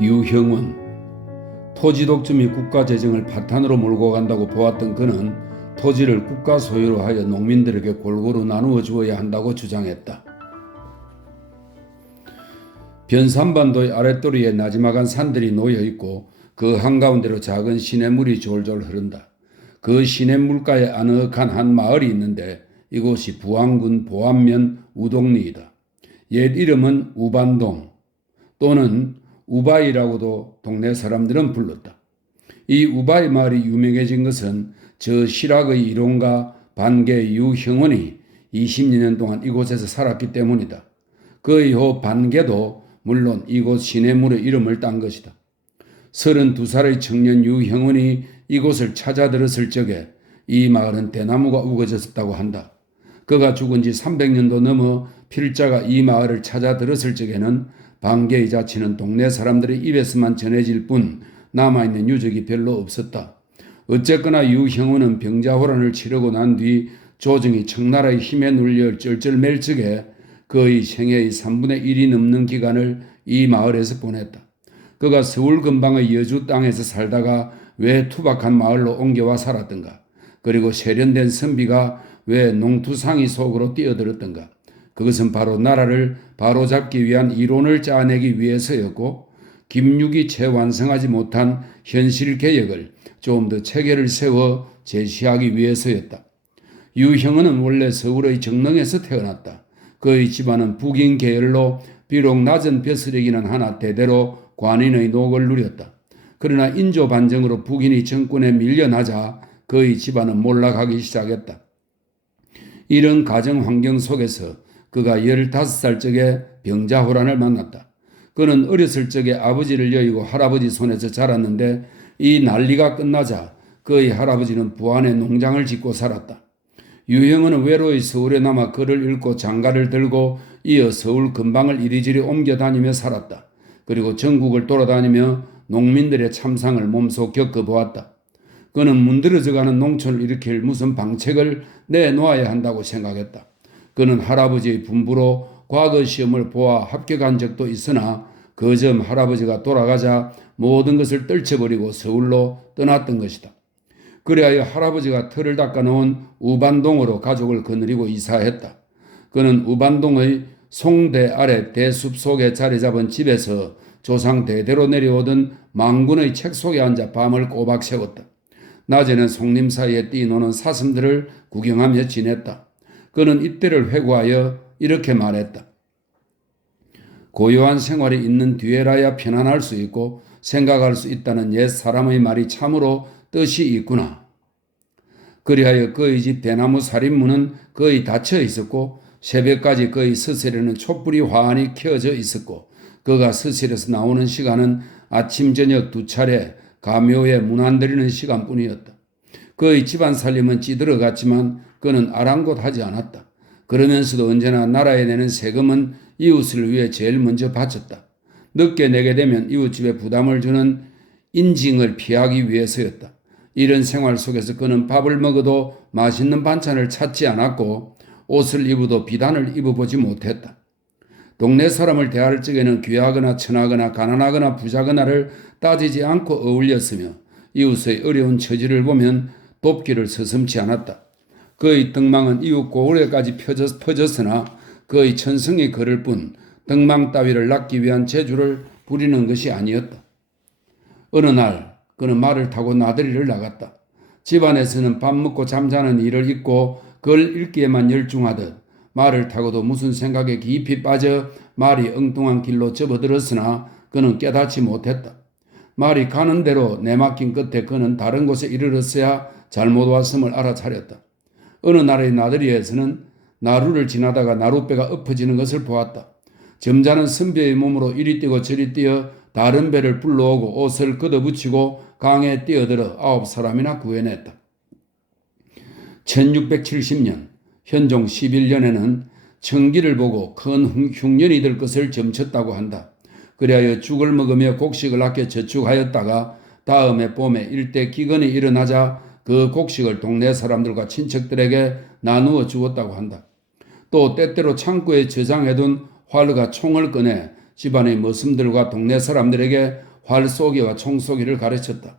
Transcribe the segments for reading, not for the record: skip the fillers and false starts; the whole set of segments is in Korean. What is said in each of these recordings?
유형은 토지 독점이 국가 재정을 파탄으로 몰고 간다고 보았던 그는 토지를 국가 소유로 하여 농민들에게 골고루 나누어 주어야 한다고 주장했다. 변산반도의 아랫도리에 나지막한 산들이 놓여 있고 그 한가운데로 작은 시냇물이 졸졸 흐른다. 그 시냇물가에 아늑한 한 마을이 있는데 이곳이 부안군 보안면 우동리이다. 옛 이름은 우반동 또는 우바이라고도 동네 사람들은 불렀다. 이 우바이 마을이 유명해진 것은 저 실학의 이론가 반개 유형원이 20년 동안 이곳에서 살았기 때문이다. 그의 호 반개도 물론 이곳 시냇물의 이름을 딴 것이다. 32살의 청년 유형원이 이곳을 찾아들었을 적에 이 마을은 대나무가 우거졌었다고 한다. 그가 죽은 지 300년도 넘어 필자가 이 마을을 찾아들었을 적에는 반개의 자취는 동네 사람들의 입에서만 전해질 뿐 남아있는 유적이 별로 없었다. 어쨌거나 유형원은 병자호란을 치르고 난 뒤 조정이 청나라의 힘에 눌려 쩔쩔맬 적에 그의 생애의 3분의 1이 넘는 기간을 이 마을에서 보냈다. 그가 서울 근방의 여주 땅에서 살다가 왜 투박한 마을로 옮겨와 살았던가? 그리고 세련된 선비가 왜 농투상이 속으로 뛰어들었던가? 그것은 바로 나라를 바로잡기 위한 이론을 짜내기 위해서였고 김육이 채 완성하지 못한 현실 개혁을 좀 더 체계를 세워 제시하기 위해서였다. 유형은은 원래 서울의 정릉에서 태어났다. 그의 집안은 북인 계열로 비록 낮은 벼슬이기는 하나 대대로 관인의 녹을 누렸다. 그러나 인조 반정으로 북인이 정권에 밀려나자 그의 집안은 몰락하기 시작했다. 이런 가정 환경 속에서 그가 15살 적에 병자호란을 만났다. 그는 어렸을 적에 아버지를 여의고 할아버지 손에서 자랐는데 이 난리가 끝나자 그의 할아버지는 부안에 농장을 짓고 살았다. 유형은 외로이 서울에 남아 글을 읽고 장가를 들고 이어 서울 근방을 이리저리 옮겨 다니며 살았다. 그리고 전국을 돌아다니며 농민들의 참상을 몸소 겪어보았다. 그는 문드러져가는 농촌을 일으킬 무슨 방책을 내놓아야 한다고 생각했다. 그는 할아버지의 분부로 과거 시험을 보아 합격한 적도 있으나 그 점 할아버지가 돌아가자 모든 것을 떨쳐버리고 서울로 떠났던 것이다. 그리하여 할아버지가 터를 닦아놓은 우반동으로 가족을 거느리고 이사했다. 그는 우반동의 송대 아래 대숲 속에 자리 잡은 집에서 조상 대대로 내려오던 망군의 책 속에 앉아 밤을 꼬박 새웠다. 낮에는 송림 사이에 뛰노는 사슴들을 구경하며 지냈다. 그는 이때를 회고하여 이렇게 말했다. 고요한 생활이 있는 뒤에라야 편안할 수 있고 생각할 수 있다는 옛 사람의 말이 참으로 뜻이 있구나. 그리하여 그의 집 대나무 살인문은 거의 닫혀 있었고 새벽까지 그의 서실에는 촛불이 환히 켜져 있었고 그가 서실에서 나오는 시간은 아침 저녁 2차례 가묘에 문 안 들이는 시간뿐이었다. 그의 집안 살림은 찌들어갔지만 그는 아랑곳하지 않았다. 그러면서도 언제나 나라에 내는 세금은 이웃을 위해 제일 먼저 바쳤다. 늦게 내게 되면 이웃집에 부담을 주는 인징을 피하기 위해서였다. 이런 생활 속에서 그는 밥을 먹어도 맛있는 반찬을 찾지 않았고 옷을 입어도 비단을 입어보지 못했다. 동네 사람을 대할 적에는 귀하거나 천하거나 가난하거나 부자거나를 따지지 않고 어울렸으며 이웃의 어려운 처지를 보면 돕기를 서슴지 않았다. 그의 등망은 이웃 고을에까지 퍼졌으나 그의 천성이 걸을 뿐 등망 따위를 낚기 위한 재주를 부리는 것이 아니었다. 어느 날 그는 말을 타고 나들이를 나갔다. 집안에서는 밥 먹고 잠자는 일을 잊고 글 읽기에만 열중하듯 말을 타고도 무슨 생각에 깊이 빠져 말이 엉뚱한 길로 접어들었으나 그는 깨닫지 못했다. 말이 가는 대로 내맡긴 끝에 그는 다른 곳에 이르렀어야 잘못 왔음을 알아차렸다. 어느 날의 나들이에서는 나루를 지나다가 나룻배가 엎어지는 것을 보았다. 점잖은 선비의 몸으로 이리 뛰고 저리 뛰어 다른 배를 불러오고 옷을 걷어붙이고 강에 뛰어들어 9사람이나 구해냈다. 1670년 현종 11년에는 청기를 보고 큰 흉년이 될 것을 점쳤다고 한다. 그리하여 죽을 먹으며 곡식을 아껴 저축하였다가 다음해 봄에 일대 기근이 일어나자 그 곡식을 동네 사람들과 친척들에게 나누어 주었다고 한다. 또 때때로 창고에 저장해둔 활과 총을 꺼내 집안의 머슴들과 동네 사람들에게 활 쏘기와 총 쏘기를 가르쳤다.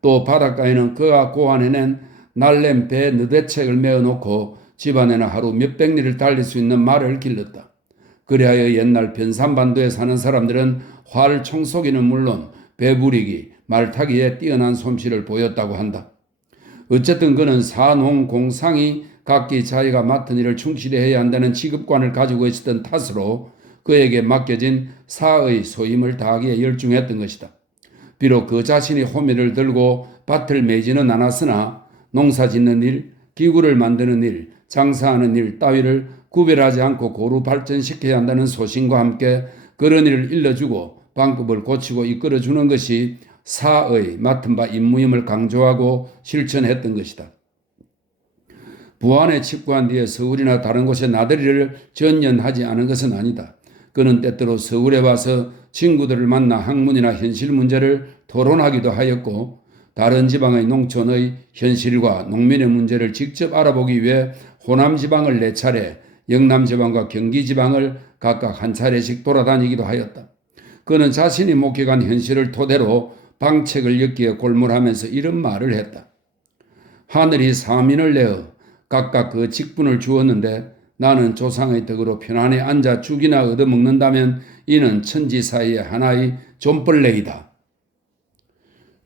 또 바닷가에는 그가 고안해낸 날랜 배 느대책을 메어놓고 집안에는 하루 몇백 리를 달릴 수 있는 말을 길렀다. 그리하여 옛날 변산반도에 사는 사람들은 활 총 쏘기는 물론 배 부리기, 말 타기에 뛰어난 솜씨를 보였다고 한다. 어쨌든 그는 사농공상이 각기 자기가 맡은 일을 충실히 해야 한다는 지급관을 가지고 있었던 탓으로 그에게 맡겨진 사의 소임을 다하기에 열중했던 것이다. 비록 그 자신이 호미를 들고 밭을 매지는 않았으나 농사 짓는 일, 기구를 만드는 일, 장사하는 일 따위를 구별하지 않고 고루 발전시켜야 한다는 소신과 함께 그런 일을 일러주고 방법을 고치고 이끌어주는 것이 사의 맡은 바 임무임을 강조하고 실천했던 것이다. 부안에 직구한 뒤에 서울이나 다른 곳에 나들이를 전연하지 않은 것은 아니다. 그는 때때로 서울에 와서 친구들을 만나 학문이나 현실 문제를 토론하기도 하였고 다른 지방의 농촌의 현실과 농민의 문제를 직접 알아보기 위해 호남 지방을 4차례, 영남 지방과 경기 지방을 각각 한 차례씩 돌아다니기도 하였다. 그는 자신이 목격한 현실을 토대로 방책을 엮기에 골몰하면서 이런 말을 했다. 하늘이 사민을 내어 각각 그 직분을 주었는데 나는 조상의 덕으로 편안히 앉아 죽이나 얻어먹는다면 이는 천지 사이의 하나의 존벌레이다.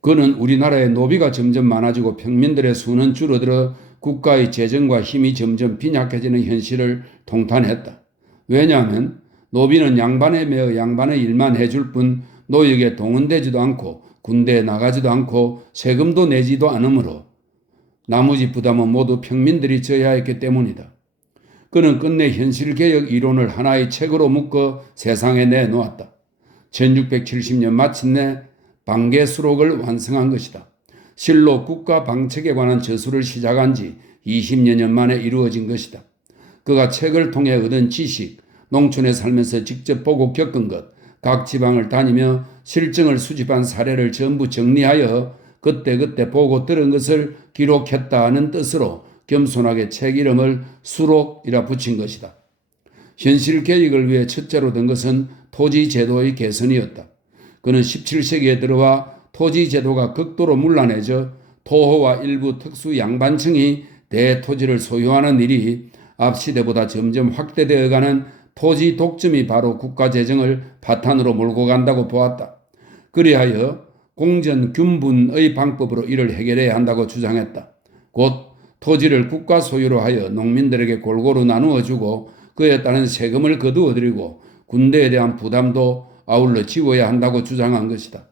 그는 우리나라의 노비가 점점 많아지고 평민들의 수는 줄어들어 국가의 재정과 힘이 점점 빈약해지는 현실을 통탄했다. 왜냐하면 노비는 양반에 매어 양반의 일만 해줄 뿐 노역에 동원되지도 않고 군대에 나가지도 않고 세금도 내지도 않으므로 나머지 부담은 모두 평민들이 져야 했기 때문이다. 그는 끝내 현실개혁 이론을 하나의 책으로 묶어 세상에 내놓았다. 1670년 마침내 방계수록을 완성한 것이다. 실로 국가 방책에 관한 저술을 시작한 지 20여 년 만에 이루어진 것이다. 그가 책을 통해 얻은 지식, 농촌에 살면서 직접 보고 겪은 것, 각 지방을 다니며 실증을 수집한 사례를 전부 정리하여 그때그때 보고 들은 것을 기록했다는 뜻으로 겸손하게 책 이름을 수록이라 붙인 것이다. 현실 개혁을 위해 첫째로 든 것은 토지 제도의 개선이었다. 그는 17세기에 들어와 토지 제도가 극도로 문란해져 토호와 일부 특수 양반층이 대토지를 소유하는 일이 앞 시대보다 점점 확대되어가는 토지 독점이 바로 국가 재정을 바탕으로 몰고 간다고 보았다. 그리하여 공전 균분의 방법으로 이를 해결해야 한다고 주장했다. 곧 토지를 국가 소유로 하여 농민들에게 골고루 나누어 주고 그에 따른 세금을 거두어들이고 군대에 대한 부담도 아울러 지워야 한다고 주장한 것이다.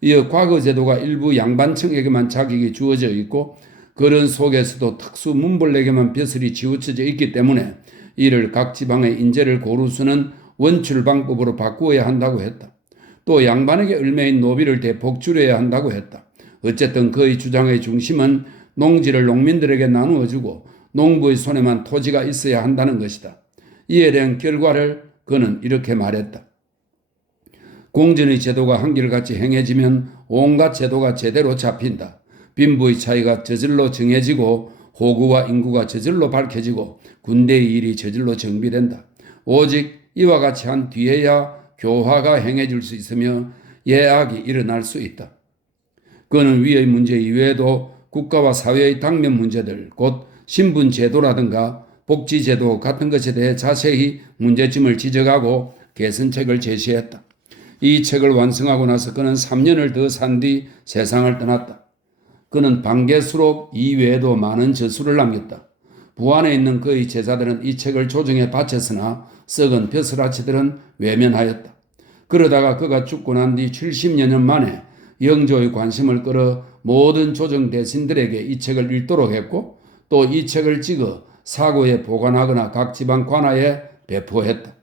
이어 과거 제도가 일부 양반층에게만 자격이 주어져 있고 그런 속에서도 특수 문벌에게만 벼슬이 치우쳐져 있기 때문에 이를 각 지방의 인재를 고루 쓰는 원출 방법으로 바꾸어야 한다고 했다. 또 양반에게 얽매인 노비를 대폭 줄여야 한다고 했다. 어쨌든 그의 주장의 중심은 농지를 농민들에게 나누어주고 농부의 손에만 토지가 있어야 한다는 것이다. 이에 대한 결과를 그는 이렇게 말했다. 공전의 제도가 한결같이 행해지면 온갖 제도가 제대로 잡힌다. 빈부의 차이가 저절로 정해지고 호구와 인구가 저절로 밝혀지고 군대의 일이 저절로 정비된다. 오직 이와 같이 한 뒤에야 교화가 행해질 수 있으며 예악이 일어날 수 있다. 그는 위의 문제 이외에도 국가와 사회의 당면 문제들, 곧 신분제도라든가 복지제도 같은 것에 대해 자세히 문제점을 지적하고 개선책을 제시했다. 이 책을 완성하고 나서 그는 3년을 더 산 뒤 세상을 떠났다. 그는 방계수록 이외에도 많은 저술을 남겼다. 부안에 있는 그의 제자들은 이 책을 조정해 바쳤으나 썩은 벼슬아치들은 외면하였다. 그러다가 그가 죽고 난 뒤 70여 년 만에 영조의 관심을 끌어 모든 조정 대신들에게 이 책을 읽도록 했고 또 이 책을 찍어 사고에 보관하거나 각 지방 관아에 배포했다.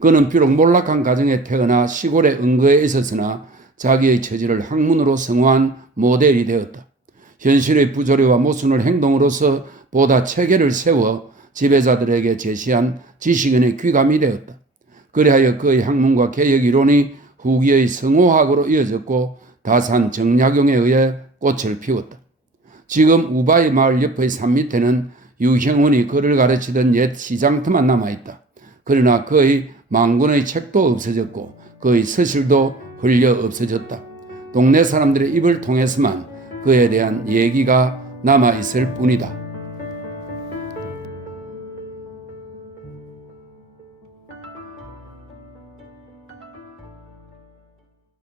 그는 비록 몰락한 가정에 태어나 시골에 은거에 있었으나 자기의 처지를 학문으로 성화한 모델이 되었다. 현실의 부조리와 모순을 행동으로서 보다 체계를 세워 지배자들에게 제시한 지식인의 귀감이 되었다. 그리하여 그의 학문과 개혁 이론이 후기의 성호학으로 이어졌고 다산 정약용에 의해 꽃을 피웠다. 지금 우바이 마을 옆의 산 밑에는 유형원이 그를 가르치던 옛 시장터만 남아있다. 그러나 그의 망군의 책도 없어졌고 그의 서실도 흘려 없어졌다. 동네 사람들의 입을 통해서만 그에 대한 얘기가 남아 있을 뿐이다.